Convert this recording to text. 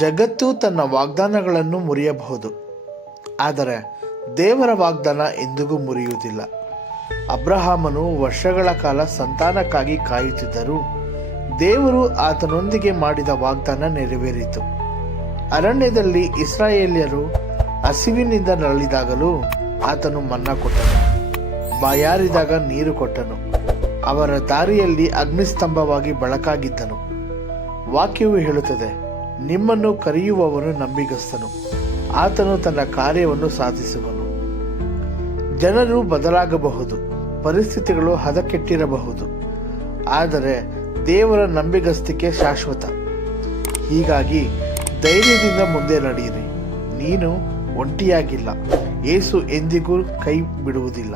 ಜಗತ್ತು ತನ್ನ ವಾಗ್ದಾನಗಳನ್ನು ಮುರಿಯಬಹುದು, ಆದರೆ ದೇವರ ವಾಗ್ದಾನ ಎಂದಿಗೂ ಮುರಿಯುವುದಿಲ್ಲ. ಅಬ್ರಹಾಮನು ವರ್ಷಗಳ ಕಾಲ ಸಂತಾನಕ್ಕಾಗಿ ಕಾಯುತ್ತಿದ್ದರೂ ದೇವರು ಆತನೊಂದಿಗೆ ಮಾಡಿದ ವಾಗ್ದಾನ ನೆರವೇರಿತು. ಅರಣ್ಯದಲ್ಲಿ ಇಸ್ರಾಯೇಲ್ಯರು ಹಸಿವಿನಿಂದ ನರಳಿದಾಗಲೂ ಆತನು ಮನ್ನಾ ಕೊಟ್ಟನು, ಬಾಯಾರಿದಾಗ ನೀರು ಕೊಟ್ಟನು, ಅವರ ದಾರಿಯಲ್ಲಿ ಅಗ್ನಿಸ್ತಂಭವಾಗಿ ಬೆಳಕಾಗಿದ್ದನು. ವಾಕ್ಯವು ಹೇಳುತ್ತದೆ, ನಿಮ್ಮನ್ನು ಕರೆಯುವವನು ನಂಬಿಗಸ್ತನು, ಆತನು ತನ್ನ ಕಾರ್ಯವನ್ನು ಸಾಧಿಸುವನು. ಜನರು ಬದಲಾಗಬಹುದು, ಪರಿಸ್ಥಿತಿಗಳು ಹದಗೆಟ್ಟಿರಬಹುದು, ಆದರೆ ದೇವರ ನಂಬಿಗಸ್ತಿಕೆ ಶಾಶ್ವತ. ಹೀಗಾಗಿ ಧೈರ್ಯದಿಂದ ಮುಂದೆ ನಡೆಯಿರಿ. ನೀನು ಒಂಟಿಯಾಗಿಲ್ಲ, ಯೇಸು ಎಂದಿಗೂ ಕೈ ಬಿಡುವುದಿಲ್ಲ.